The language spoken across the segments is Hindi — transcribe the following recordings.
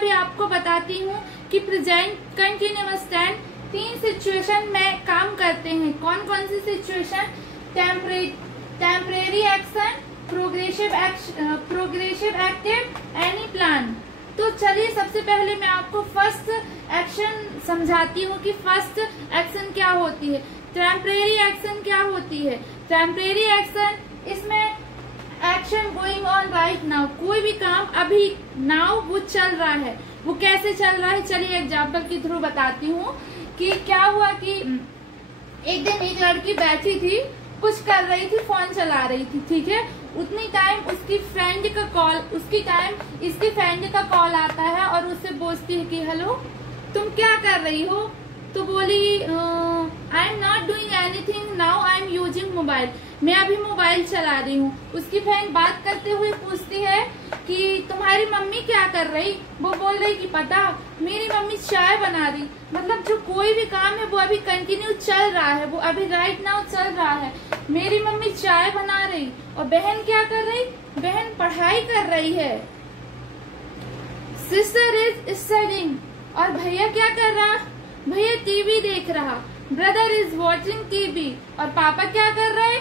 अभी आपको बताती हूँ कि प्रेजेंट कंटिन्यूअस टेंस 3 सिचुएशन में काम करते हैं। कौन कौन सी situation? Temporary action, progressive active, any plan. तो चलिए सबसे पहले मैं आपको फर्स्ट एक्शन समझाती हूँ कि फर्स्ट एक्शन क्या होती है। टेम्परेरी एक्शन क्या होती है? टेम्परेरी एक्शन, इसमें action going on right now, कोई भी काम अभी नाउ वो चल रहा है। वो कैसे चल रहा है, चलिए एग्जाम्पल के थ्रू बताती हूँ कि क्या हुआ कि एक दिन एक लड़की बैठी थी, कुछ कर रही थी, फोन चला रही थी, ठीक है। उतनी टाइम इसकी फ्रेंड का कॉल आता है और उससे पूछती है कि हेलो तुम क्या कर रही हो? तो बोली आई am not doing anything now, I am using mobile, मैं अभी मोबाइल चला रही हूँ। उसकी फ्रेंड बात करते हुए पूछती है कि तुम्हारी मम्मी क्या कर रही? वो बोल रही कि पता, मेरी मम्मी चाय बना रही। मतलब जो कोई भी काम है वो अभी कंटिन्यू चल रहा है, वो अभी राइट नाउ चल रहा है। मेरी मम्मी चाय बना रही और बहन क्या कर रही? बहन पढ़ाई कर रही है। सिस्टर इज स्टडीइंग, और भैया क्या कर रहा? भैया टीवी देख रहा। ब्रदर इज वॉचिंग टीवी, और पापा क्या कर रहे?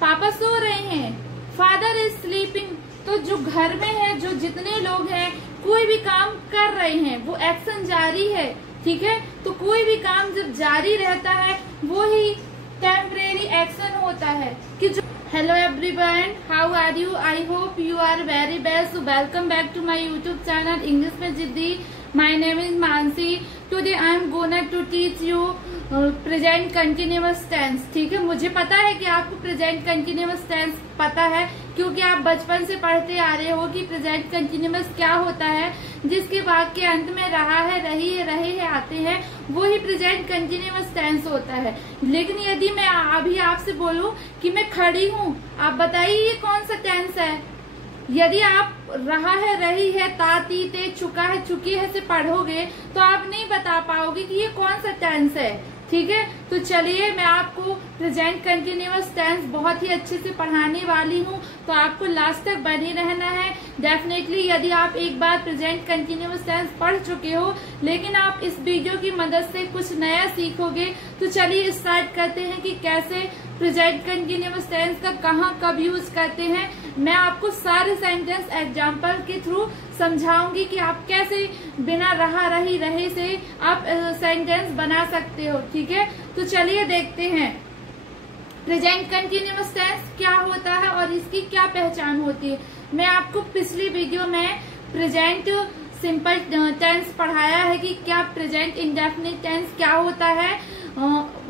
पापा सो रहे हैं। Father is sleeping. तो जो घर में है, जो जितने लोग हैं, कोई भी काम कर रहे हैं, वो एक्शन जारी है, ठीक है। तो कोई भी काम जब जारी रहता है वो ही टेम्परेरी एक्शन होता है। कि जो hello everyone, how are you? I hope you are very best. Welcome back to my YouTube channel English में जिद्दी। My name is Mansi. Today I am gonna to teach you present continuous tense, ठीक है। मुझे पता है कि आपको प्रेजेंट कंटिन्यूअस टेंस पता है, क्योंकि आप बचपन से पढ़ते आ रहे हो कि प्रेजेंट कंटिन्यूअस क्या होता है। जिसके वाक्य के अंत में रहा है, रही है, रहे हैं आते हैं, वो ही प्रेजेंट कंटिन्यूअस टेंस होता है। लेकिन यदि मैं अभी आपसे बोलूं कि मैं खड़ी हूँ, आप बताइए ये कौन सा टेंस है? यदि आप रहा है, रही है, ता, ती, ते, चुका है, चुकी है से पढ़ोगे तो आप नहीं बता पाओगे कि ये कौन सा टेंस है, ठीक है। तो चलिए मैं आपको प्रेजेंट कंटिन्यूअस टेंस बहुत ही अच्छे से पढ़ाने वाली हूँ, तो आपको लास्ट तक बने रहना है। डेफिनेटली यदि आप एक बार प्रेजेंट कंटिन्यूअस टेंस पढ़ चुके हो, लेकिन आप इस वीडियो की मदद से कुछ नया सीखोगे, तो चलिए स्टार्ट करते हैं कि कैसे प्रेजेंट कंटिन्यूअस टेंस का कहाँ कब यूज करते हैं। मैं आपको सारे सेंटेंस एग्जाम्पल के थ्रू समझाऊंगी कि आप कैसे बिना रहा, रही, रहे से आप सेंटेंस बना सकते हो, ठीक है। तो चलिए देखते हैं प्रेजेंट कंटिन्यूअस टेंस क्या होता है और इसकी क्या पहचान होती है। मैं आपको पिछली वीडियो में प्रेजेंट सिंपल टेंस पढ़ाया है कि क्या प्रेजेंट इंडेफिनिट टेंस क्या होता है।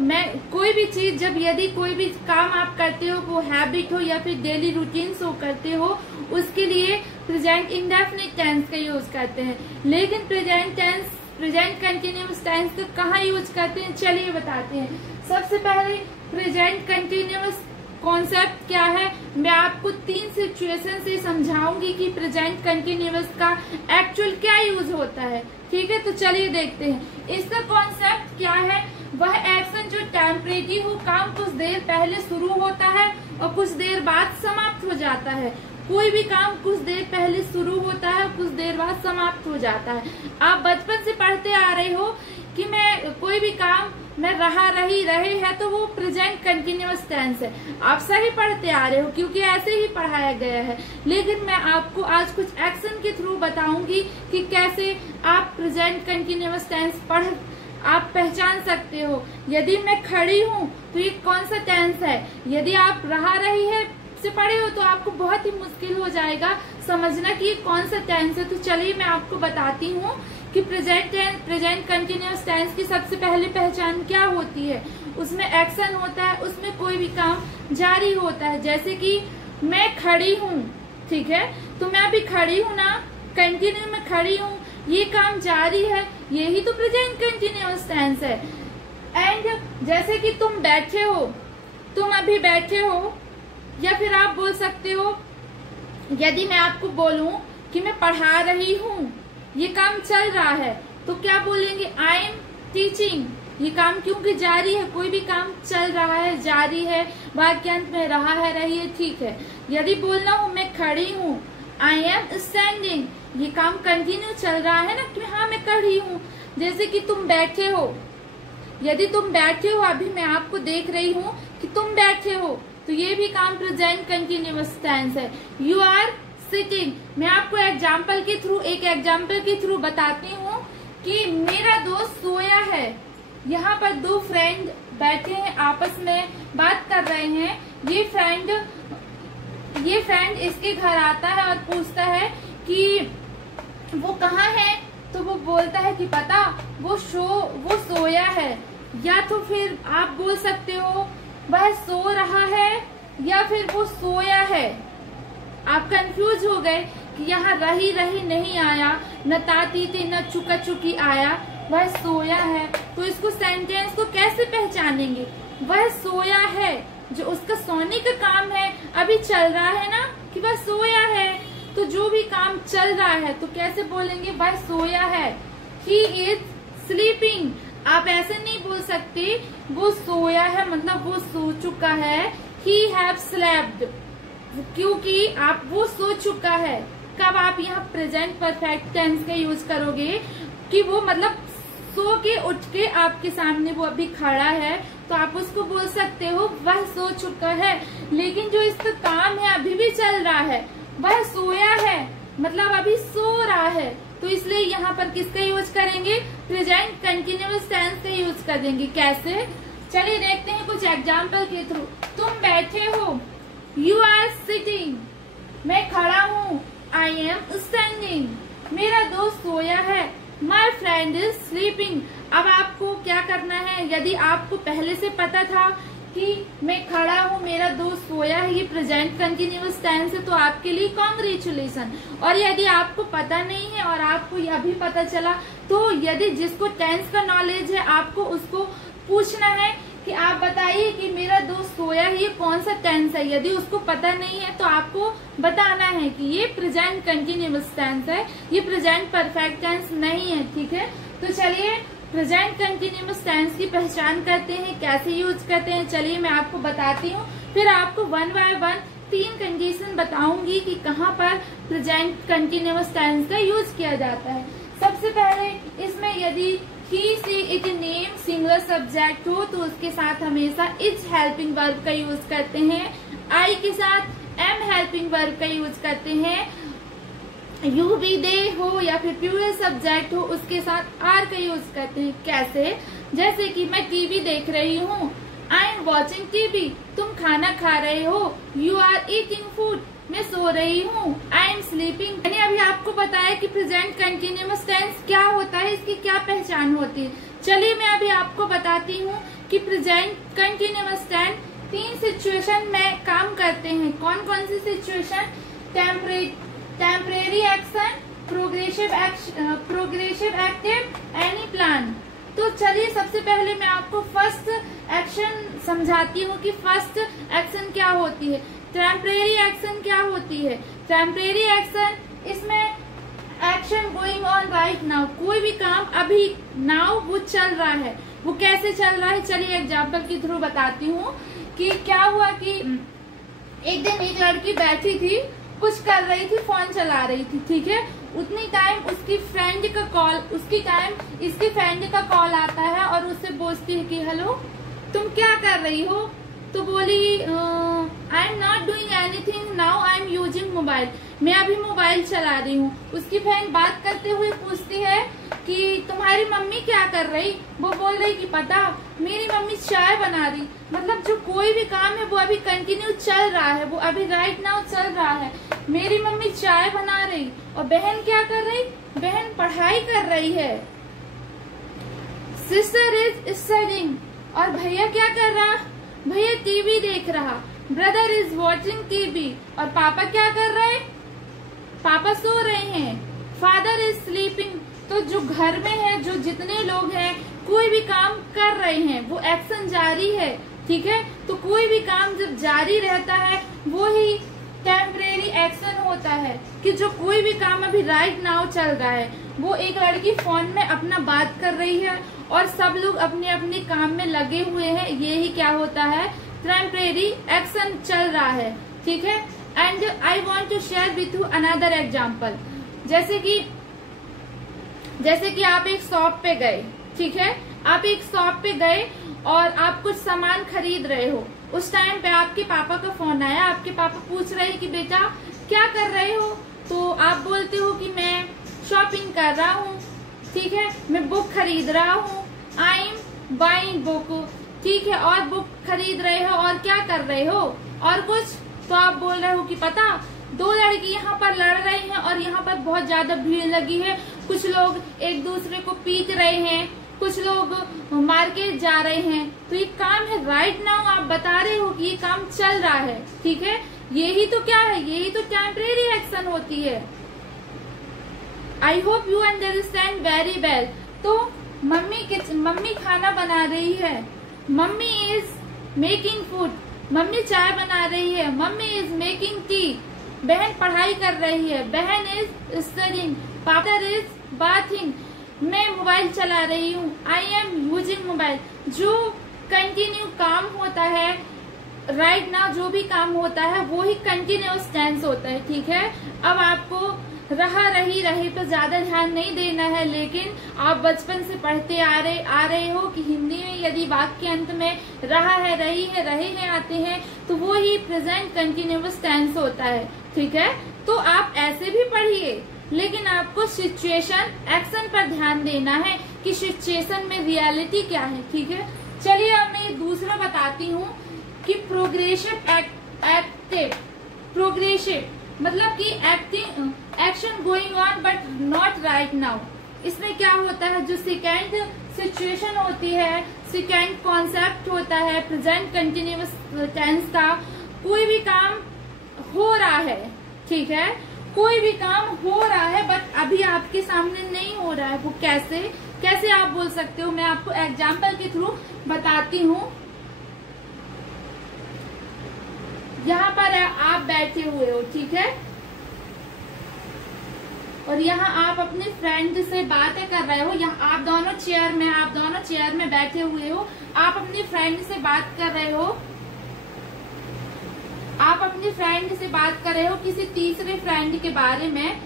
मैं कोई भी चीज, जब यदि कोई भी काम आप करते हो, वो हैबिट हो या फिर डेली रूटीन शो करते हो, उसके लिए प्रेजेंट इंडेफिनिट टेंस का यूज करते हैं। लेकिन प्रेजेंट कंटिन्यूअस टेंस का कहाँ यूज करते हैं, चलिए बताते हैं। सबसे पहले प्रेजेंट कंटिन्यूअस कॉन्सेप्ट क्या है, मैं आपको 3 सिचुएशन से समझाऊंगी कि प्रेजेंट कंटिन्यूअस का एक्चुअल क्या यूज होता है, ठीक है। तो चलिए देखते हैं इसका कॉन्सेप्ट क्या है। वह एक्शन जो टेम्परेरी हो, काम कुछ देर पहले शुरू होता है और कुछ देर बाद समाप्त हो जाता है। कोई भी काम कुछ देर पहले शुरू होता है, कुछ देर बाद समाप्त हो जाता है। आप बचपन से पढ़ते आ रहे हो कि कोई भी काम में रहा, रही, रहे है, तो वो प्रेजेंट कंटिन्यूअस टेंस है। आप सही पढ़ते आ रहे हो क्योंकि ऐसे ही पढ़ाया गया है। लेकिन मैं आपको आज कुछ एक्शन के थ्रू बताऊंगी कि कैसे आप प्रेजेंट कंटिन्यूअस टेंस आप पहचान सकते हो। यदि मैं खड़ी हूँ तो ये कौन सा टेंस है। यदि आप रहा, रही है से पढ़े हो तो आपको बहुत ही मुश्किल हो जाएगा समझना कि ये कौन सा टेंस है। तो चलिए मैं आपको बताती हूँ कि प्रेजेंट कंटिन्यूअस टेंस की सबसे पहले पहचान क्या होती है। उसमें एक्शन होता है, उसमें कोई भी काम जारी होता है। जैसे कि मैं खड़ी हूँ, ठीक है, तो मैं अभी खड़ी हूँ ना, कंटिन्यू में खड़ी हूँ, ये काम जारी है, यही तो प्रेजेंट कंटिन्यूअस टेंस है। एंड जैसे कि तुम बैठे हो, तुम अभी बैठे हो, या फिर आप बोल सकते हो, यदि मैं आपको बोलूं कि मैं पढ़ा रही हूँ, ये काम चल रहा है, तो क्या बोलेंगे? I am teaching. ये काम क्योंकि जारी है, कोई भी काम चल रहा है, जारी है, वाक्यांत में रहा है, रही है, ठीक है। यदि बोलना हो मैं खड़ी हूँ, आई एम स्टैंडिंग, ये काम कंटिन्यू चल रहा है ना कि हाँ मैं कर रही हूँ। जैसे कि तुम बैठे हो, यदि तुम बैठे हो, अभी मैं आपको देख रही हूँ कि तुम बैठे हो, तो ये भी काम प्रेजेंट कंटिन्यूअस टेंस है। यू आर सिटिंग, मैं आपको एक एग्जाम्पल के थ्रू बताती हूँ कि मेरा दोस्त सोया है। यहाँ पर दो फ्रेंड बैठे हैं, आपस में बात कर रहे हैं। ये फ्रेंड इसके घर आता है और पूछता है कि वो कहाँ है, तो वो बोलता है कि पता, वो सोया है। या तो फिर आप बोल सकते हो वह सो रहा है या फिर वो सोया है। आप कंफ्यूज हो गए कि यहाँ रही नहीं आया, न ताती थी न चुका चुकी आया, वह सोया है। तो इसको सेंटेंस को कैसे पहचानेंगे? वह सोया है, जो उसका सोने का काम है अभी चल रहा है ना, कि वह सोया है। तो जो भी काम चल रहा है तो कैसे बोलेंगे? वह सोया है। He is sleeping। आप ऐसे नहीं बोल सकते वो सोया है मतलब वो सो चुका है। He have slept, क्योंकि आप वो सो चुका है। कब आप यहाँ प्रेजेंट परफेक्ट टेंस का यूज करोगे कि वो मतलब सो के उठ के आपके सामने वो अभी खड़ा है, तो आप उसको बोल सकते हो वह सो चुका है। लेकिन जो इसका काम है अभी भी चल रहा है, वह सोया है मतलब अभी सो रहा है। तो इसलिए यहाँ पर किसका यूज करेंगे? प्रेजेंट कंटिन्यूअस टेंस का यूज कर देंगे। कैसे? चलिए देखते हैं कुछ एग्जाम्पल के थ्रू। तुम बैठे हो, यू आर सिटिंग, मैं खड़ा हूँ, आई एम स्टैंडिंग, मेरा दोस्त सोया है, माई फ्रेंड इज स्लीपिंग। अब आपको क्या करना है? यदि आपको पहले से पता था कि मैं खड़ा हूँ, मेरा दोस्त सोया है, ये प्रेजेंट कंटिन्यूअस टेंस है, तो आपके लिए कॉन्ग्रेचुलेशन। और यदि आपको पता नहीं है और आपको यह भी पता चला, तो यदि जिसको टेंस का नॉलेज है आपको उसको पूछना है कि आप बताइए कि मेरा दोस्त सोया है, ये कौन सा टेंस है। यदि उसको पता नहीं है तो आपको बताना है कि ये प्रेजेंट कंटिन्यूअस टेंस है, ये प्रेजेंट परफेक्ट टेंस नहीं है। ठीक है, तो चलिए प्रेजेंट कंटिन्यूअस टेंस की पहचान करते हैं, कैसे यूज करते हैं। चलिए मैं आपको बताती हूँ, फिर आपको वन बाय वन 3 कंडीशन बताऊंगी कि कहाँ पर प्रेजेंट कंटिन्यूअस टेंस का यूज किया जाता है। सबसे पहले इसमें यदि he she it name singular subject हो तो उसके साथ हमेशा इज हेल्पिंग वर्ब का यूज करते हैं। आई के साथ एम हेल्पिंग वर्ब का यूज करते हैं। यू भी दे हो या फिर प्लूरल सब्जेक्ट हो उसके साथ आर का यूज करते हैं। कैसे? जैसे कि मैं टीवी देख रही हूँ, आई एम वॉचिंग टीवी, तुम खाना खा रहे हो, यू आर ईटिंग फूड, मैं सो रही हूँ, आई एम स्लीपिंग। मैंने अभी आपको बताया कि प्रेजेंट कंटिन्यूअस टेंस क्या होता है, इसकी क्या पहचान होती है। चलिए मैं अभी आपको बताती हूँ कि प्रेजेंट कंटिन्यूअस टेंस 3 सिचुएशन में काम करते हैं। कौन कौन सी situation? Temporary action, progressive active, any plan. तो चलिए सबसे पहले मैं आपको फर्स्ट एक्शन समझाती हूँ कि फर्स्ट एक्शन क्या होती है। टेम्परेरी एक्शन क्या होती है? टेम्परेरी एक्शन, इसमें action going on right now, कोई भी काम अभी नाउ वो चल रहा है। वो कैसे चल रहा है? चलिए एग्जाम्पल के थ्रू बताती हूँ कि क्या हुआ कि एक दिन एक लड़की बैठी थी, कुछ कर रही थी, फोन चला रही थी। ठीक है, उतनी टाइम इसकी फ्रेंड का कॉल आता है और उससे पूछती है कि हेलो तुम क्या कर रही हो? तो बोली आई am not doing anything now, I am using mobile, मैं अभी मोबाइल चला रही हूँ। उसकी फ्रेंड बात करते हुए पूछती है कि तुम्हारी मम्मी क्या कर रही? वो बोल रही कि पता, मेरी मम्मी चाय बना रही। मतलब जो कोई भी काम है वो अभी कंटिन्यू चल रहा है, वो अभी राइट नाउ चल रहा है। मेरी मम्मी चाय बना रही और बहन क्या कर रही? बहन पढ़ाई कर रही है। सिस्टर इज स्टडीइंग, और भैया क्या कर रहा? भैया टीवी देख रहा। ब्रदर इज वॉचिंग टीवी, और पापा क्या कर रहे? पापा सो रहे हैं। Father is sleeping. तो जो घर में है, जो जितने लोग हैं, कोई भी काम कर रहे हैं, वो एक्शन जारी है। ठीक है, तो कोई भी काम जब जारी रहता है वो ही टेम्परेरी एक्शन होता है कि जो कोई भी काम अभी राइट नाउ चल रहा है। वो एक लड़की फोन में अपना बात कर रही है और सब लोग अपने अपने काम में लगे हुए हैं, ये ही क्या होता है? टेम्परेरी एक्शन चल रहा है। ठीक है, and I want to share with you another example. जैसे कि आप एक शॉप पे गए, ठीक है, आप एक शॉप पे गए और आप कुछ सामान खरीद रहे हो। उस टाइम पे आपके पापा का फोन आया, आपके पापा पूछ रहे हैं कि बेटा क्या कर रहे हो, तो आप बोलते हो कि मैं शॉपिंग कर रहा हूँ, ठीक है, मैं बुक खरीद रहा हूँ, आई एम बाइंग बुक, ठीक है, और बुक खरीद रहे हो और क्या कर रहे हो और कुछ, तो आप बोल रहे हो कि पता 2 लड़की यहाँ पर लड़ रही हैं और यहाँ पर बहुत ज्यादा भीड़ लगी है, कुछ लोग एक दूसरे को पीट रहे हैं, कुछ लोग मार्केट जा रहे हैं, तो ये काम है राइट नाउ, आप बता रहे हो कि ये काम चल रहा है, ठीक है, यही तो क्या है, यही तो टेम्परेरी एक्शन होती है। आई hope you understand very well. तो मम्मी खाना बना रही है, mummy is making food, mummy चाय बना रही है, मम्मी इज मेकिंग टी, बहन पढ़ाई कर रही है, बहन is studying, father is bathing, मैं मोबाइल चला रही हूँ, आई एम यूजिंग मोबाइल। जो कंटिन्यू काम होता है राइट नाउ, जो भी काम होता है वो ही कंटिन्यूअस टेंस होता है, ठीक है। अब आपको रहा रही पे ज्यादा ध्यान नहीं देना है, लेकिन आप बचपन से पढ़ते आ रहे हो कि हिंदी में यदि वाक्य अंत में रहा है, रही है, रहे हैं आते हैं तो वो ही प्रेजेंट कंटिन्यूअस टेंस होता है, ठीक है। तो आप ऐसे भी पढ़िए, लेकिन आपको सिचुएशन एक्शन पर ध्यान देना है कि सिचुएशन में रियलिटी क्या है, ठीक है। चलिए अब मैं दूसरा बताती हूँ कि प्रोग्रेसिव एक्टिव, प्रोग्रेसिव मतलब कि action going on but not right now. इसमें क्या होता है, जो सेकेंड सिचुएशन होती है, सेकेंड कॉन्सेप्ट होता है प्रेजेंट कंटिन्यूअस टेंस का, कोई भी काम हो रहा है, ठीक है, कोई भी काम हो रहा है बट अभी आपके सामने नहीं हो रहा है, वो कैसे आप बोल सकते हो, मैं आपको एग्जाम्पल के थ्रू बताती हूँ। यहाँ पर आप बैठे हुए हो, ठीक है, और यहाँ आप अपने फ्रेंड से बातें कर रहे हो, यहाँ आप दोनों चेयर में बैठे हुए हो, आप अपनी फ्रेंड से बात कर रहे हो, आप अपनी फ्रेंड से बात कर रहे हो किसी तीसरे फ्रेंड के बारे में,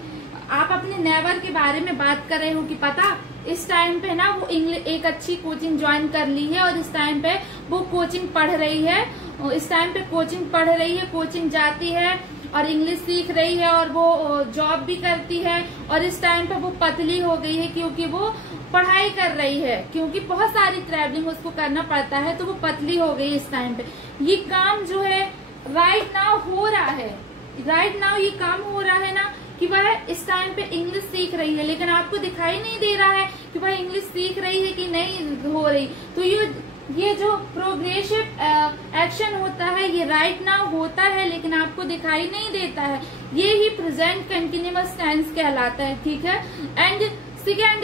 आप अपने नेबर के बारे में बात कर रहे हो कि पता इस टाइम पे ना वो एक अच्छी कोचिंग ज्वाइन कर ली है और इस टाइम पे वो कोचिंग पढ़ रही है, इस टाइम पे कोचिंग पढ़ रही है, कोचिंग जाती है और इंग्लिश सीख रही है और वो जॉब भी करती है, और इस टाइम पे वो पतली हो गई है क्योंकि वो पढ़ाई कर रही है, क्योंकि बहुत सारी ट्रैवलिंग उसको करना पड़ता है, तो वो पतली हो गई इस टाइम पे। ये काम जो है राइट नाउ हो रहा है, राइट नाउ ये काम हो रहा है ना कि वह इस टाइम पे इंग्लिश सीख रही है, लेकिन आपको दिखाई नहीं दे रहा है कि वह इंग्लिश सीख रही है कि नहीं हो रही। तो ये जो प्रोग्रेसिव एक्शन होता है ये राइट नाउ होता है, लेकिन आपको दिखाई नहीं देता है, ये ही प्रेजेंट कंटिन्यूअस टेंस कहलाता है, ठीक है। एंड सेकेंड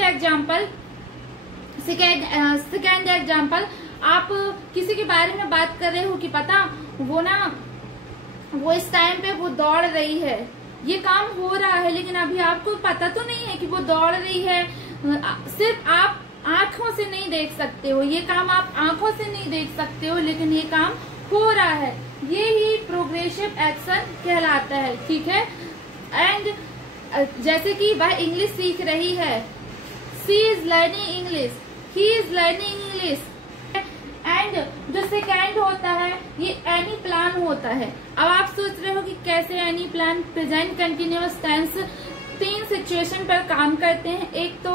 एग्जाम्पल, आप किसी के बारे में बात कर रहे हो कि पता वो इस टाइम पे वो दौड़ रही है, ये काम हो रहा है, लेकिन अभी आपको पता तो नहीं है कि वो दौड़ रही है, सिर्फ आप आंखों से नहीं देख सकते हो, ये काम आप आंखों से नहीं देख सकते हो, लेकिन ये काम हो रहा है, ये ही प्रोग्रेसिव एक्शन कहलाता है, ठीक है। एंड जैसे कि वह इंग्लिश सीख रही है, she is learning English, he is learning English. And जो सेकेंड होता है ये एनी प्लान होता है। अब आप सोच रहे हो कि कैसे any plan, present continuous tense 3 situation पर काम करते हैं। एक तो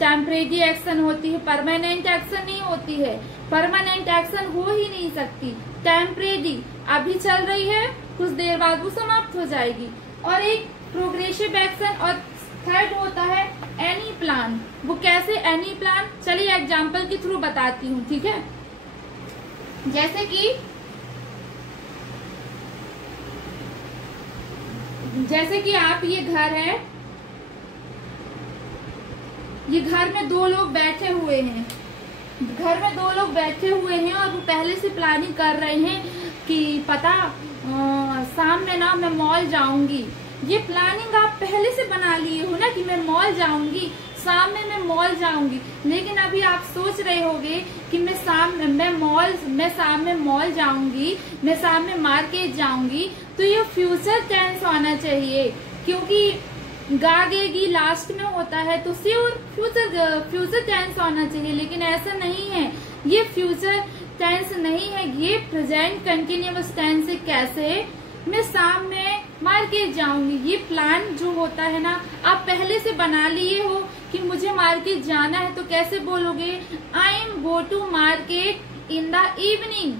टेम्परेरी एक्शन होती है, परमानेंट एक्शन नहीं होती है, परमानेंट एक्शन हो ही नहीं सकती, टेम्परेरी अभी चल रही है, कुछ देर बाद वो समाप्त हो जाएगी। और एक प्रोग्रेसिव एक्शन, और थर्ड होता है एनी प्लान। वो कैसे एनी प्लान, चलिए एग्जाम्पल के थ्रू बताती हूँ, ठीक है। जैसे कि आप, ये घर है, ये घर में 2 लोग बैठे हुए हैं, घर में 2 लोग बैठे हुए हैं और वो पहले से प्लानिंग कर रहे हैं कि पता शाम में ना मैं मॉल जाऊंगी। ये प्लानिंग आप पहले से बना लिए हो ना कि मैं मॉल जाऊंगी, शाम में मैं मॉल जाऊंगी, लेकिन अभी आप सोच रहे होगे कि मैं शाम में मॉल जाऊंगी, मैं शाम में मार्केट जाऊंगी। तो ये फ्यूचर टेंस होना चाहिए, क्योंकि गागेगी लास्ट में होता है तो श्योर फ्यूचर टेंस होना चाहिए, लेकिन ऐसा नहीं है, ये फ्यूचर टेंस नहीं है, ये प्रेजेंट कंटिन्यूअस टेंस है। कैसे? मैं शाम में मार्केट जाऊंगी, ये प्लान जो होता है ना, आप पहले से बना लिए हो कि मुझे मार्केट जाना है, तो कैसे बोलोगे? I am go to market in the evening.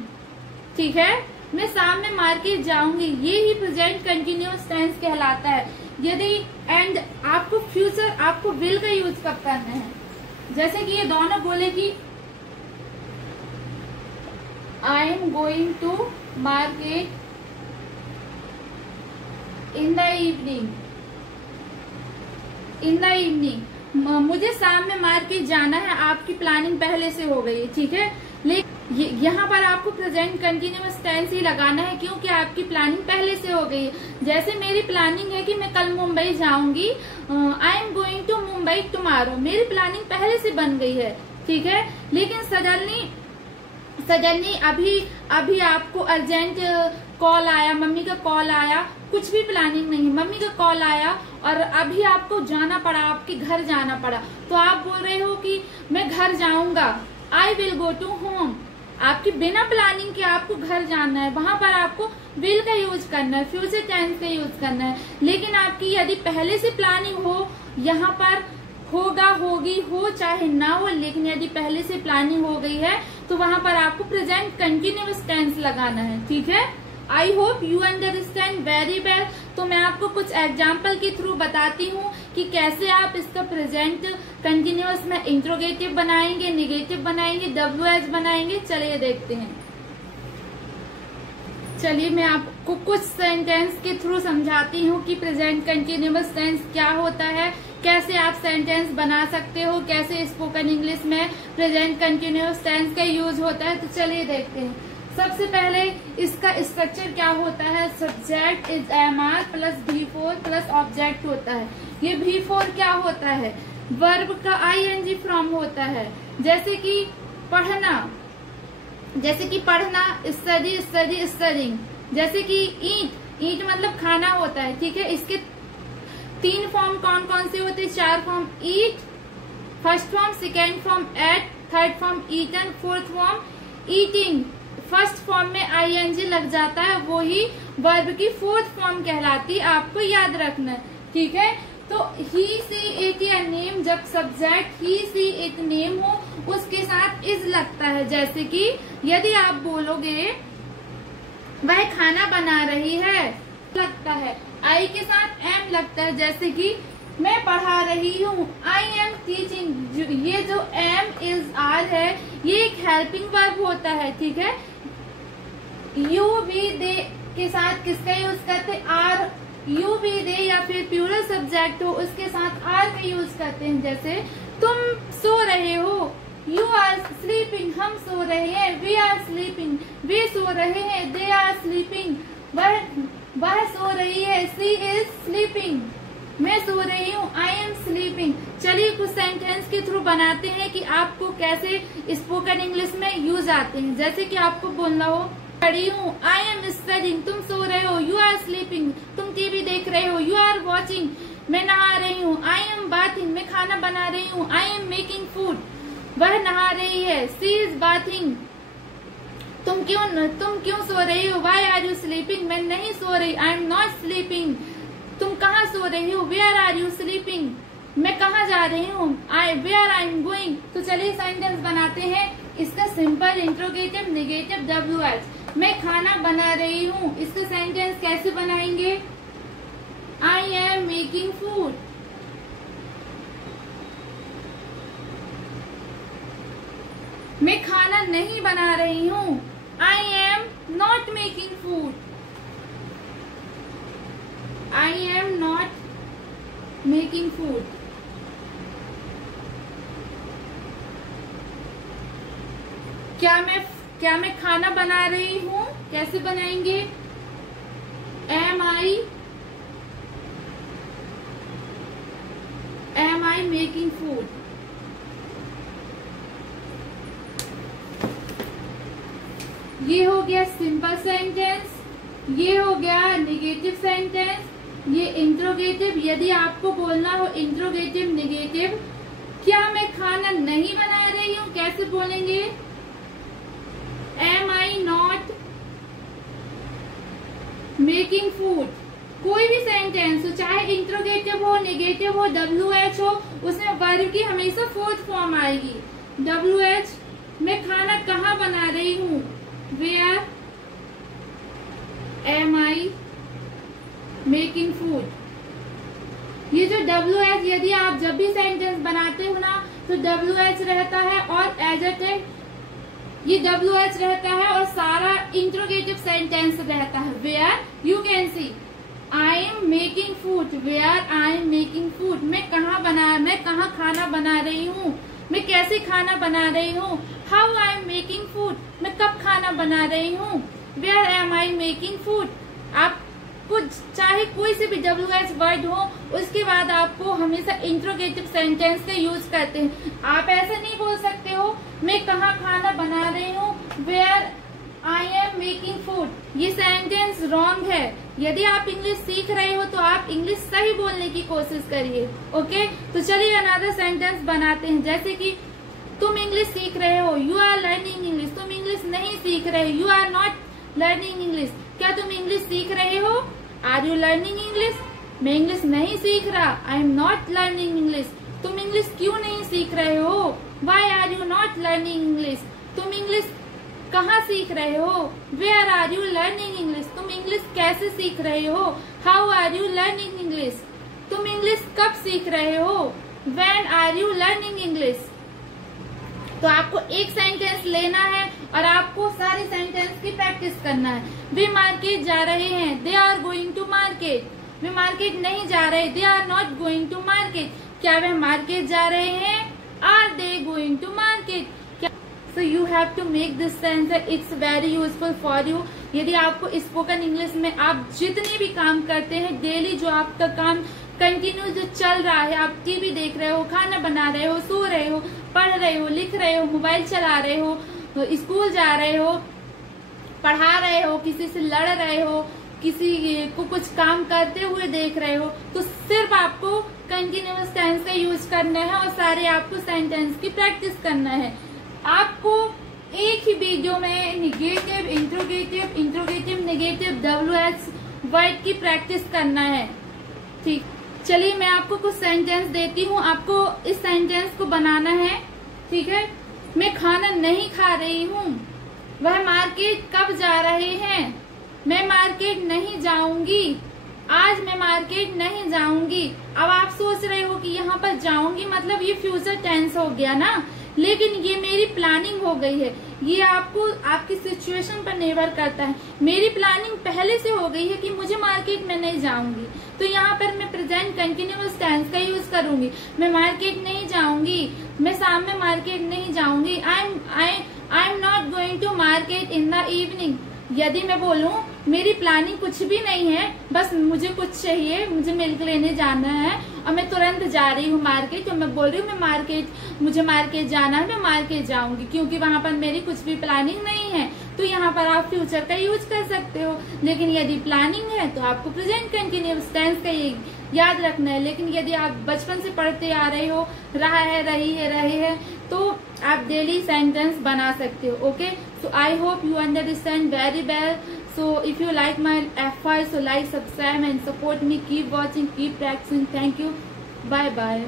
ठीक है, मैं शाम में मार्केट जाऊंगी, ये ही प्रेजेंट कंटिन्यूअस टेंस कहलाता है। यदि एंड आपको फ्यूचर, आपको विल का यूज कब करना है? जैसे कि ये दोनों बोले कि I am going to market in the evening, मुझे शाम में मार्केट जाना है, आपकी प्लानिंग पहले से हो गई है। ठीक है, लेकिन यहाँ पर आपको प्रेजेंट कंटिन्यूअस टेंस ही लगाना है, क्योंकि आपकी प्लानिंग पहले से हो गई है। जैसे मेरी प्लानिंग है कि मैं कल मुंबई जाऊंगी, I am going to Mumbai tomorrow, मेरी प्लानिंग पहले से बन गई है। ठीक है, लेकिन सडनली अभी आपको अर्जेंट कॉल आया, मम्मी का कॉल आया, कुछ भी प्लानिंग नहीं, मम्मी का कॉल आया और अभी आपको जाना पड़ा, आपके घर जाना पड़ा, तो आप बोल रहे हो कि मैं घर जाऊंगा, I will go to home. आपकी बिना प्लानिंग के आपको घर जाना है, वहां पर आपको विल का यूज करना है, फ्यूचर टेंस का यूज करना है। लेकिन आपकी यदि पहले से प्लानिंग हो, यहाँ पर होगा, होगी, हो चाहे ना हो, लेकिन यदि पहले से प्लानिंग हो गई है तो वहां पर आपको प्रेजेंट कंटिन्यूअस टेंस लगाना है। ठीक है, आई hope you understand very well. तो मैं आपको कुछ एग्जाम्पल के थ्रू बताती हूँ कि कैसे आप इसका प्रेजेंट कंटिन्यूअस में इंट्रोगेटिव बनाएंगे, नेगेटिव बनाएंगे, WH बनाएंगे। चलिए देखते हैं। चलिए मैं आपको कुछ सेंटेंस के थ्रू समझाती हूँ कि प्रेजेंट कंटिन्यूअस टेंस क्या होता है, कैसे आप सेंटेंस बना सकते हो, कैसे स्पोकन इंग्लिश में प्रेजेंट कंटिन्यूअस टेंस का यूज होता है। तो चलिए देखते हैं। सबसे पहले इसका स्ट्रक्चर क्या होता है? Subject is MR plus V4 plus object होता है। ये V4 क्या होता है? वर्ब का ING फॉर्म होता है। जैसे कि पढ़ना, स्टडी स्टडी स्टडिंग। जैसे कि ईट मतलब खाना होता है। ठीक है, इसके 3 फॉर्म कौन कौन से होते हैं? 4 form. Eat first form, second form ate, third form eaten, fourth form eating. First form में ING लग जाता है, वो ही वर्ब की फोर्थ फॉर्म कहलाती है, आपको याद रखना है। ठीक है, तो ही सी इट या नेम, जब subject he she it name हो उसके साथ इज लगता है। जैसे कि यदि आप बोलोगे वह खाना बना रही है, लगता है। आई के साथ एम लगता है। जैसे कि मैं पढ़ा रही हूँ, आई एम टीचिंग। ये जो एम इज आर है, ये एक हेल्पिंग वर्ब होता है। ठीक है, यू भी दे के साथ किसका यूज करते हैं? आर। यू भी दे या फिर प्लूरल सब्जेक्ट हो उसके साथ आर का यूज करते हैं। जैसे तुम सो रहे हो, यू आर स्लीपिंग, हम सो रहे हैं, वी आर स्लीपिंग, वे सो रहे हैं, दे आर स्लीपिंग, वह सो रही है, सी इज स्लीपिंग, मैं सो रही हूँ, आई एम स्लीपिंग। चलिए कुछ सेंटेंस के थ्रू बनाते हैं कि आपको कैसे स्पोकन इंग्लिश में यूज आते हैं। जैसे कि आपको बोलना हो, खड़ी हूँ, आई एम स्टडिंग, तुम सो रहे हो, यू आर स्लीपिंग, तुम टीवी देख रहे हो, यू आर वॉचिंग, मैं नहा रही हूँ, आई एम बाथिंग, मैं खाना बना रही हूँ, आई एम मेकिंग फूड, वह नहा रही है, सी इज बाथिंग, तुम क्यों सो रही हो, वाई आर यू स्लीपिंग, मैं नहीं सो रही, आई एम नॉट स्लीपिंग, तुम कहाँ सो रही हो, वेयर आर यू स्लीपिंग, मैं कहाँ जा रही हूँ, वेयर आई एम गोइंग। तो चलिए सेंटेंस बनाते हैं। इसका सिंपल, इंट्रोगेटिव, नेगेटिव, WH। मैं खाना बना रही हूँ, इसका सेंटेंस कैसे बनाएंगे? I am making food. मैं खाना नहीं बना रही हूँ, I am not making food, I am not making food. क्या मैं खाना बना रही हूँ? कैसे बनाएंगे? Am I making food. ये हो गया सिंपल सेंटेंस, ये हो गया नेगेटिव सेंटेंस, ये इंट्रोगेटिव, यदि आपको बोलना हो इंट्रोगेटिव नेगेटिव, क्या मैं खाना नहीं बना रही हूँ, कैसे बोलेंगे? Am I not making food. कोई भी सेंटेंस हो, चाहे इंट्रोगेटिव हो, नेगेटिव हो, WH हो, उसमें वर्ब की हमेशा फोर्थ फॉर्म आएगी। WH, मैं खाना कहाँ बना रही हूँ? Where am I making food. ये जो WH, यदि आप जब भी सेंटेंस बनाते हो ना तो WH रहता है और एडजेक्टिव ये WH रहता है और सारा इंट्रोगेटिव सेंटेंस रहता है। Where you can see I am making food, where I am making food, मैं कहाँ खाना बना रही हूँ, मैं कैसे खाना बना रही हूँ। How I am making food, मैं कब खाना बना रही हूँ। Where am I making food, आपको चाहे कोई से भी WH वर्ड हो उसके बाद आपको हमेशा इंट्रोगेटिव सेंटेंस का यूज करते हैं। आप ऐसा नहीं बोल सकते हो मैं कहाँ खाना बना रही हूँ, where I am making food, ये सेंटेंस रॉन्ग है। यदि आप इंग्लिश सीख रहे हो तो आप इंग्लिश सही बोलने की कोशिश करिए। ओके, तो चलिए अनदर सेंटेंस बनाते हैं। जैसे कि तुम इंग्लिश सीख रहे हो, यू आर लर्निंग इंग्लिश। तुम इंग्लिश नहीं सीख रहे, you are not learning English. क्या तुम इंग्लिश सीख रहे हो? Are you learning English? मैं इंग्लिश नहीं सीख रहा, I am not learning English. तुम इंग्लिश क्यों नहीं सीख रहे हो? Why are you not learning English? तुम इंग्लिश कहाँ सीख रहे हो? Where are you learning English? तुम इंग्लिश कैसे सीख रहे हो? How are you learning English? तुम इंग्लिश कब सीख रहे हो? When are you learning English? तो आपको एक सेंटेंस लेना है और आपको सारी सेंटेंस की प्रैक्टिस करना है। वे मार्केट जा रहे हैं, they are going to market. वे मार्केट नहीं जा रहे, they are not going to market. क्या वे मार्केट जा रहे हैं? Are they going to market? So you have to make this sentence, it's very useful for you। यदि आपको स्पोकन इंग्लिश में आप जितने भी काम करते हैं डेली, जो आपका काम कंटिन्यू जो चल रहा है, आप टीवी देख रहे हो, खाना बना रहे हो, सो रहे हो, पढ़ रहे हो, लिख रहे हो, मोबाइल चला रहे हो, स्कूल जा रहे हो, पढ़ा रहे हो, किसी से लड़ रहे हो, किसी को कुछ काम करते हुए देख रहे हो, तो सिर्फ आपको कंटिन्यूअस टेंस का यूज करना है और सारे आपको सेंटेंस की प्रैक्टिस करना है। आपको एक ही वीडियो में negative, interrogative, negative, WH word की प्रैक्टिस करना है। ठीक, चलिए मैं आपको कुछ सेंटेंस देती हूँ, आपको इस सेंटेंस को बनाना है। ठीक है, मैं खाना नहीं खा रही हूँ, वह मार्केट कब जा रहे हैं? मैं मार्केट नहीं जाऊंगी, आज मैं मार्केट नहीं जाऊंगी। अब आप सोच रहे हो कि यहाँ पर जाऊंगी मतलब ये फ्यूचर टेंस हो गया ना, लेकिन ये मेरी प्लानिंग हो गई है। ये आपको आपकी सिचुएशन पर निर्भर करता है। मेरी प्लानिंग पहले से हो गई है कि मुझे मार्केट में नहीं जाऊंगी, तो यहाँ पर मैं प्रेजेंट कंटिन्यूअस टेंस का यूज करूंगी। मैं मार्केट नहीं जाऊंगी, मैं शाम में मार्केट नहीं जाऊंगी। I am not going to market in the evening. यदि मैं बोलूं मेरी प्लानिंग कुछ भी नहीं है, बस मुझे कुछ चाहिए, मुझे मिल्क लेने जाना है और मैं तुरंत जा रही हूँ मार्केट, तो मैं बोल रही हूँ मुझे मार्केट जाना है, मैं मार्केट जाऊंगी, क्योंकि वहां पर मेरी कुछ भी प्लानिंग नहीं है। तो यहाँ पर आप फ्यूचर का यूज कर सकते हो। लेकिन यदि प्लानिंग है तो आपको प्रेजेंट कंटिन्यूअस टेंस का ये याद रखना है। लेकिन यदि आप बचपन से पढ़ते आ रहे हो, रहा है, रहे है, तो आप डेली सेंटेंस बना सकते हो। Okay, so I hope you understand very well. So if you like my F5, so like, subscribe and support me. Keep watching, keep practicing. Thank you. Bye bye.